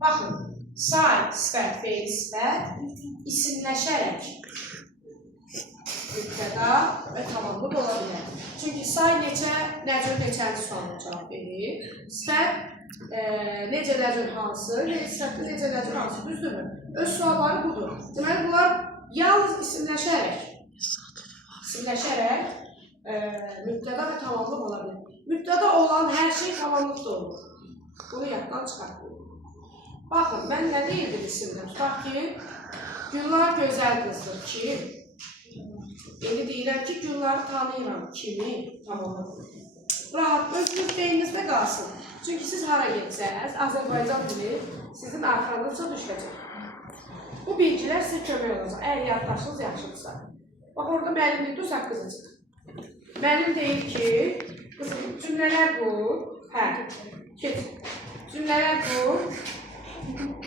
Baxın, say, sifət, feil, sifət isimləşərək mübtəda və tamamlıq ola bilər. Çünki say necə sualına cavab verir. Sifət necə hansı, sifətdə necə hansı, düzdürmü? Öz sualları budur. Deməli, bunlar yalnız isimləşərək mübtəda və tamamlıq ola bilər. Mübtəda olan hər şey tamamlıq da olur. Bunu yaddan çıxartmayın. Baxın, mən nə deyildim isimdə? Tutaq ki, Güllar gözəl qızdır. Kim? İndi deyirəm ki, Gülları tanıyıram. Kimi? Tamamlıq. Rahat, özünüz beyninizdə qalsın. Çünki siz hara getsəniz, Azərbaycan dili sizin arxanızca düşəcək. Bu bilgilər sizə kömək olacaq, əgər yaddaşınız yaxşıdırsa. Bax, orada müəllim deyil, düz haqqınızdır. Müəllim deyir ki, cümlələr bu, keç, cümlələr bu,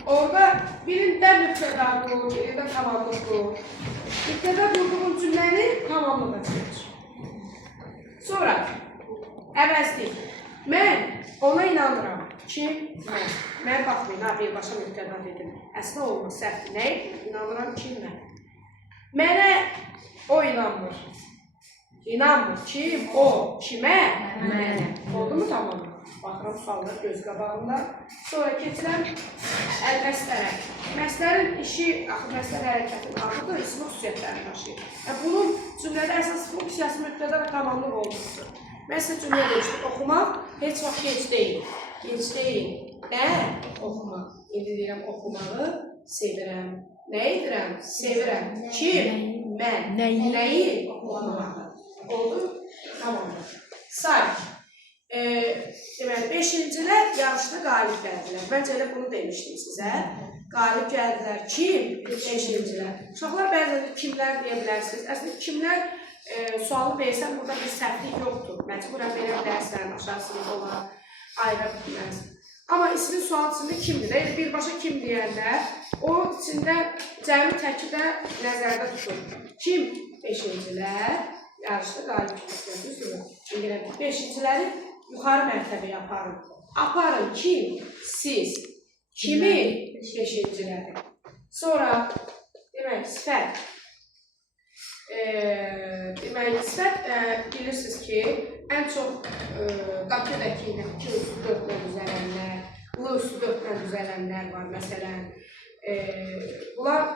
orada birində mübtəda bu, birində tamamlıq bu. Mübtəda qurduğum cümləni tamamlığa çevir. Sonra, əvəzlik. Mən ona inanıram. Kim? Mən. Mən baxmayın, birbaşa mübtəda dedim. Əslində olmaz, səhvdir. Nəyə? İnanıram kim? Mən. Mənə o inanmır. İnanmır. Kim? O. Kimə? Mənə. Oldu mu tamam? Baxıram suallar göz qabağında. Sonra keçirəm əl-məstərə. Məstərin işi, məstər hərəkətin adıdır, isim xüsusiyyətlərini daşıyır. Bunun cümlədə əsas funksiyası mübtəda və tamamlıq olmuşdur. Mən sizə cümlə demişdim, oxumaq heç vaxt gec deyil. Gec deyil. Nə? Oxumaq. İndi deyirəm, oxumağı sevirəm. Nə edirəm? Sevirəm. Kim? Mən. Nəyi? Oxumağı. Oldu? Tamamdır. Say. Deməli, 5-cilər yarışda qalib gəldilər. Məncə elə bunu demişdim sizə. Qalib gəldilər. Kim? 5-cilər. Uşaqlar bəzən kimlər deyə bilərsiniz. Əslində, kimlər sualı versən, burada bir səhvlik yoxdur. Məcburən belə bilərsən, aşağısında olan ayrı bilməz. Amma ismin sual içində kimdir? Birbaşa kim deyəndə, o içində cəmi təki də nəzərdə tutur. Kim? 5-cilər yarışda qalib gəldilər. 5-ciləri yuxarı mərtəbəyə aparın. Aparın kim? Siz. Kimi? 5-ciləri. Sonra, demək, sifət. Deməli, sifət bilirsiniz ki, ən çox qapıdakı 2-4-lə düzələnlər, L-4-lə düzələnlər var, məsələn. Bunlar,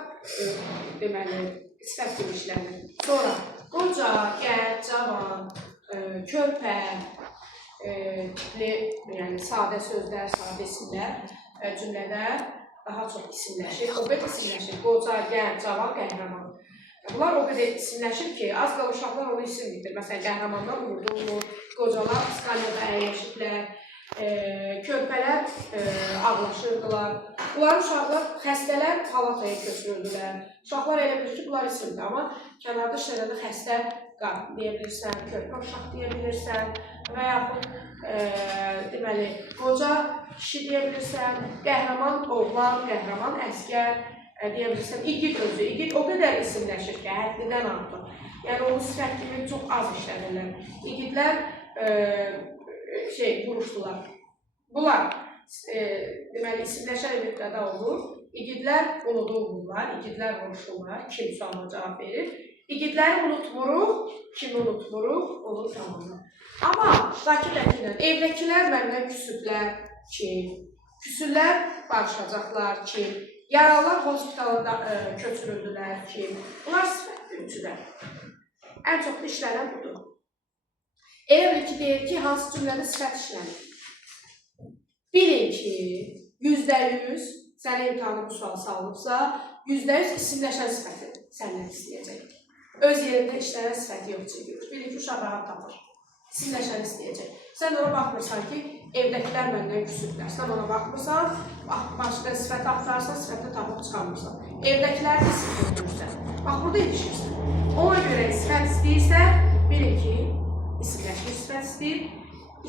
deməli, sifət kimi işlənir. Sonra, qoca, gənc, cavan, körpə, yəni sadə sözlər, sadə isimlər cümlədə daha çox isimləşir. O qədər isimləşir, qoca, gənc, cavan, qəhrəman. Bunlar o qədər isimləşir ki, az qala uşaqlar onu isim bitir. Məsələn, qəhrəmanlar vurduğu, qocalar psixoliyada əyləşiblər, körpələr ağlaşırdılar. Bunlar uşaqlar, xəstələr palataya köçürüldülər. Uşaqlar elə bilir ki, bunlar isimdir, amma kənarda işlədəndə xəstə qadın deyə bilirsən, körpə uşaq deyə bilirsən və yaxud, deməli, qoca kişi deyə bilirsən, qəhrəman oğlan, qəhrəman əskər, deyə bilirsən, igid özü. İgid o qədər isimləşir ki, həddindən artıq. Yəni, onu sifət kimi çox az işlədirlər. İgidlər vuruşdular. Bunlar, deməli, isimləşən mübtəda olur. İgidlər unudulurlar, igidlər vuruşurlar, kim sualına cavab verir. İgidləri unutmuruq, kimi unutmuruq, olur tamamdır. Amma, Bakıdakilər, evdəkilər məndən küsüblər, kim? Küsürlər barışacaqlar, kim? Yaralılar hospitalında köçürüldülər ki, bunlar sifət üçüdər. Ən çox da işlənən budur. Elə bilir ki, deyir ki, hansı cümlədə sifət işlənir. Bilin ki, %100 sənə imtihanı bu sual salınıbsa, %100 isimləşən sifəti səndən istəyəcək. Öz yerində işlənən sifəti yox çəkir. Bilin ki, uşaq rahat tapır. İsimləşən istəyəcək. Sən ona baxmırsan ki, evdəkilər məndən küsüblər. Sən ona baxmırsan, başqa sifət axtarsan, sifətdə tapıb çıxarmırsan. Evdəkilər də isim götürürsən. Bax, burada yetişirsən. Ona görə sifət istəyirsən, bilin ki, isimləşmiş sifət istəyir.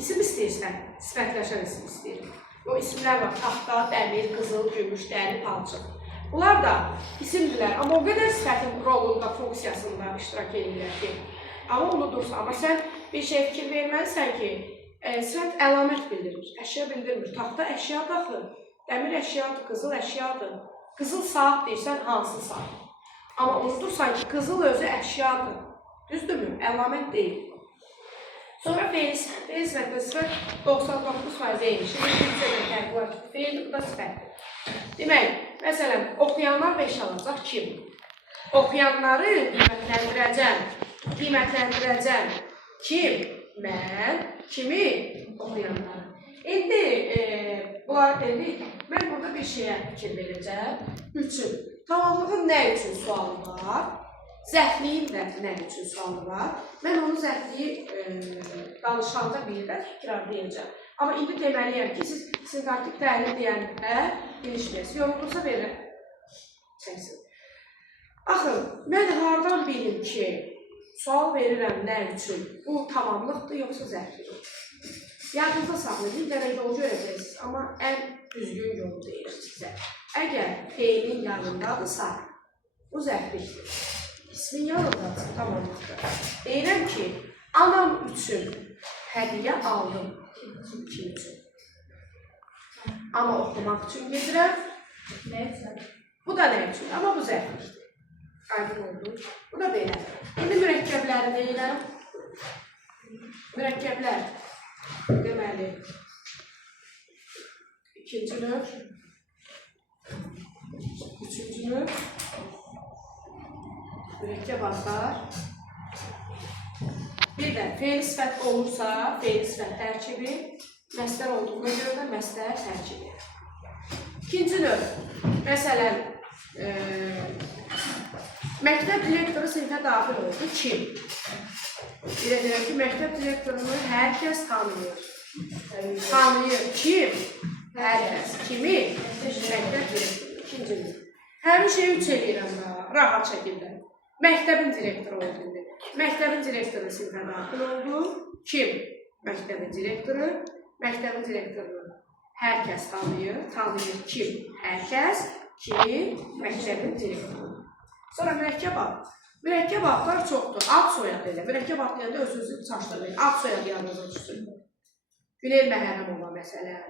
İsim istəyirsən, sifətləşən isim istəyir. O isimlər var, taxta, dəmir, qızıl, gümüş, dəri, palçıq. Bunlar da isimdirlər, amma o qədər sifətin rolunda, funksiyasında iştirak edirlər ki, amma unudursan, amma sən bir şey fikir verməlisən ki, sifət əlamət bildirir, əşya bildirmir. Taxta əşya daxil, Dəmir əşyadır, qızıl əşyadır. Qızıl saat deyirsən, hansı saat? Amma unudursan ki, qızıl özü əşyadır. Düzdürmü? Əlamət deyil. Sonra feil sifət və sifət 99% eyni. Şimdi bir sənə fərqi var ki, feil bu da sifətdir. Demək, məsələn, oxuyanlar 5 alacaq kim? Oxuyanları qiymətləndirəcəm. Kim? Mən. Kimi? Oxuyanları. İndi, mən burada bir şeyə fikir verəcəm. Üçün, tamamlığın nə üçün sualı var? Zərfliyin də nə üçün sualı var? Mən onu zərfliyi danışanda bir də təkrarlayacağım. Amma indi deməliyəm ki, siz sintaktik təhlil deyəndə bilişməyəsiniz. Yorulursa verir. Çəksin. Baxın, mən hardan bilim ki, sual verirəm nə üçün? Bu tamamlıqdır, yoxsa zərflidir? Yadınızda saxlayın, bir yol görəcəksiniz, amma ən düzgün yolu deyir sizə. Əgər feilin yanındadırsa, bu zərflikdir. İsmin yanındadırsa, tamamlıqdır. Deyirəm ki, anam üçün hədiyyə aldım. Kim üçün? Amma oxumaq üçün gedirəm. Nə üçün? Bu da nə üçün? Amma bu zərflikdir. Aydın oldu. Bu da belə. İndi mürəkkəbləri deyirəm. Mürəkkəblər. Deməli, ikinci növ, üçüncü növ, mürəkkəb adlar. Bir də feil sifət olursa, feil sifət tərkibi, məsdər olduğuna görə də məsdər tərkibi. İkinci növ, məsələn, məktəb direktoru sinifə daxil oldu. Kim? Deyirəm ki, məktəb direktorunu hər kəs tanıyır. Tanıyır. Kim? Hər kəs. Kimi? Məktəb direktoru. İkinci növ. Həmin şeyi üç eləyirəm daha, rahat şəkildə. Məktəbin direktoru oldu. Məktəbin direktoru sinifə daxil oldu. Kim? Məktəbin direktoru. Məktəbin direktorunu hər kəs tanıyır. Tanıyır kim? Hər kəs. Kimi? Məktəbin direktoru. Sonra mürəkkəb ad. Mürəkkəb adlar çoxdur. Ad soyad elə. Mürəkkəb ad deyəndə özünüzü çaşdırmayın. Ad soyad yanınıza düşsün. Günel Məhərrəmova məsələn.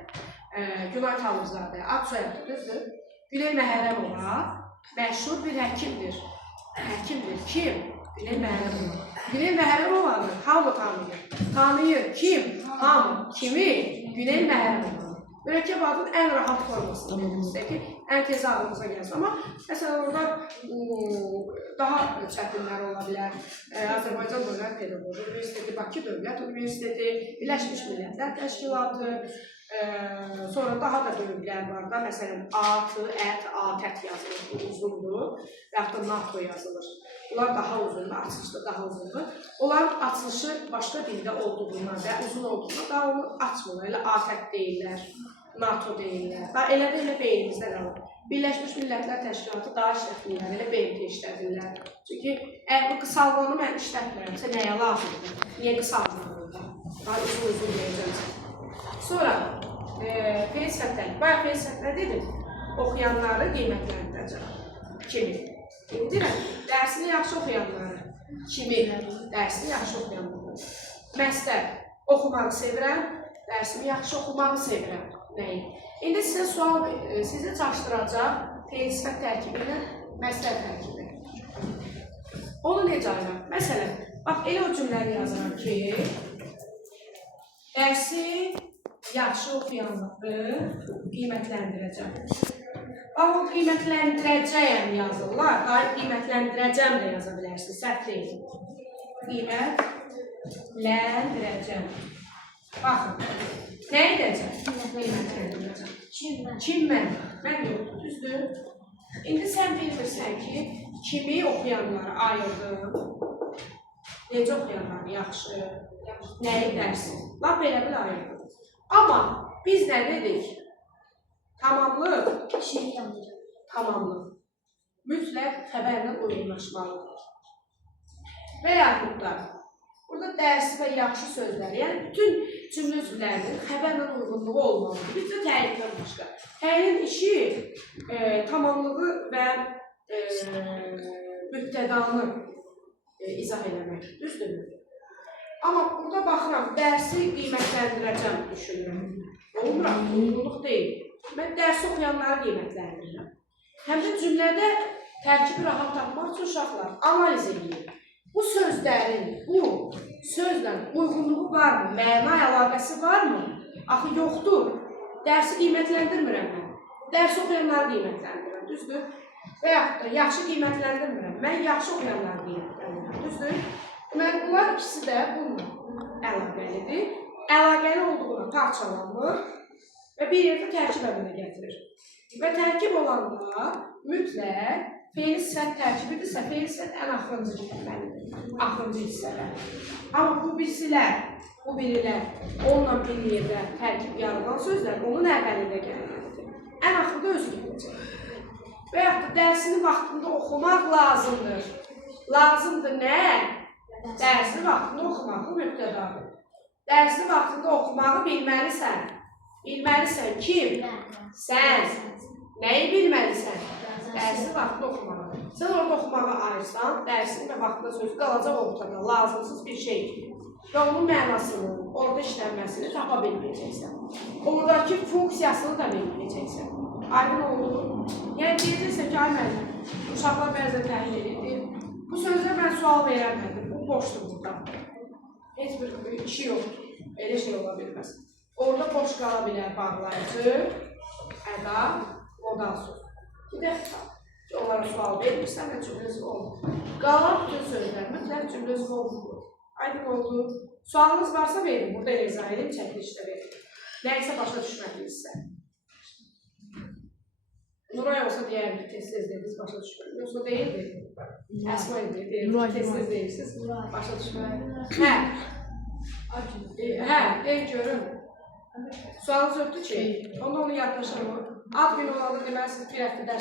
Günay Talibzadə. Ad soyaddır, düzdür? Günel Məhərrəmova məşhur bir həkimdir. Həkimdir. Kim? Günel Məhərrəmova. Günel Məhərrəmovanı hamı tanıyır. Tanıyır. Kim? Hamı. Kimi? Günel Məhərrəmova. Mürəkkəb adın ən rahat formasını dedim sizə ki, ən tez ağlınıza gəlsin. Amma məsələn, orada daha çətinlər ola bilər. Azərbaycan Dövlət Pedaqoji Universiteti, Bakı Dövlət Universiteti, Birləşmiş Millətlər Təşkilatı, sonra daha da bölümlər var da, məsələn, AT, ət, ATət yazılır, bu uzundur və yaxud da NATO yazılır. Bunlar daha uzundur, açılışı daha uzundur. Onların açılışı başqa dildə olduğundan və uzun olduğundan daha onu açmırlar, elə ATət deyirlər, NATO deyirlər. Daha elə də elə beynimizdə qalır. Birləşmiş Millətlər Təşkilatı daha işlətirlər, elə BMT işlətirlər. Çünki bu qısalmanı mən işlətmirəmsə, nəyə lazımdır? Niyə qısalmanır? Daha uzun deyəcəm. Sonra, feil sifətlər. Bayaq feil sifətlər dedim, oxuyanları qiymətləndirəcəm. Kimi? Deyirəm, dərsini yaxşı oxuyanları. Kimi? Dərsini yaxşı oxuyanları. Məsdər, oxumağı sevirəm, dərsimi yaxşı oxumağı sevirəm. Nəyi? İndi sizə sual, sizi çaşdıracaq feil sifət tərkibi ilə məsdər tərkibi. Onu necə ayıraq? Məsələn, bax, elə o cümləri yazıram ki, dərsi yaxşı oxuyanları qiymətləndirəcəm. Bax, o qiymətləndirəcəyəm yazırlar. Qiymətləndirəcəm də yaza bilərsiniz. Səhv deyil. Qiymətləndirəcəm. Baxın, nə edəcəm? Qiymətləndirəcəm. Kim mən? Mən yoxdur, düzdür? İndi sən bilmirsən ki, kimi oxuyanları ayırdım. Necə oxuyanları yaxşı? Nəyi dərsin? Lap belə bir ayırdım. Amma biz nə dedik? Tamamlıq, tamamlıq. Mütləq xəbərlə uyğunlaşmalıdır. Və yaxud da, burada dərsi və yaxşı sözlər, yəni bütün cümlə üzvlərinin xəbərlə uyğunluğu olmalıdır. Bizdə təhlildən başqa. Təhlilin işi tamamlığı və mübtədanı izah eləmək, düzdürmü? Amma burada baxıram, dərsi qiymətləndirəcəm düşünürəm. Olmuram, uyğunluq deyil. mən dərs oxuyanları qiymətləndirirəm. Həm də cümlədə tərkibi rahat tapmaq üçün uşaqlar analiz edir. Bu sözlərin, bu sözlə uyğunluğu varmı? Məna əlaqəsi varmı? Axı yoxdur. Dərsi qiymətləndirmirəm mən. Dərs oxuyanları qiymətləndirirəm, düzdür? Və yaxud da yaxşı qiymətləndirmirəm. Mən yaxşı oxuyanları qiymətləndirirəm, düzdür? Deməli, bunlar ikisi də bununla əlaqəlidir. Əlaqəli olduğuna parçalanır və bir yerdə tərkib əmələ gətirir. Və tərkib olanda mütləq fe'li sifət tərkibidirsə, fe'li sifət ən axırıncı gəlməlidir. Axırıncı hissələr. Amma bu birisilər, bu birilər, onunla bir yerdə tərkib yaradan sözlər onun əvvəlində gəlməlidir. Ən axırda özü gələcək. Və yaxud da dərsini vaxtında oxumaq lazımdır. Lazımdır nə? Dərsini vaxtında oxumaq mübtədadır. Dərsini vaxtında oxumağı bilməlisən. Bilməlisən kim? Sən. Nəyi bilməlisən? Dərsini vaxtında oxumağı. Sən orada oxumağı ayırsan, dərsini və vaxtında sözü qalacaq ortada, lazımsız bir şey. Və onun mənasını, orada işlənməsini tapa bilməyəcəksən. Oradakı funksiyasını da bilməyəcəksən. Aydın olur. Yəni deyəcəksən ki, ay müəllim, uşaqlar bəzən təhlil edir. Bu sözdə mən sual verəmədim, bu boşdur burada. Heç bir işi yoxdur, elə şey ola bilməz. Orada boş qala bilər bağlayıcı, əda, modal söz. Bir də ki, onlara sual verirsən və cümləsi olmur. Qalan bütün sözlər mütləq cümləsi olmur. Aydın oldu. Sualınız varsa verin, burada elə izah edin, çəkilişdə verin. Nəysə başa düşmədinizsə. Nuray olsa deyərdi, tez-tez dediniz, başa düşmədiniz. Yoxsa deyildi. Əsma idi, tez-tez deyirsiniz, başa düşmədiniz. Hə, deyil görün. Sualınız öpdü ki, onda onu yadlaşır mı? Ad günü olanda deməlisiniz bir həftə dərs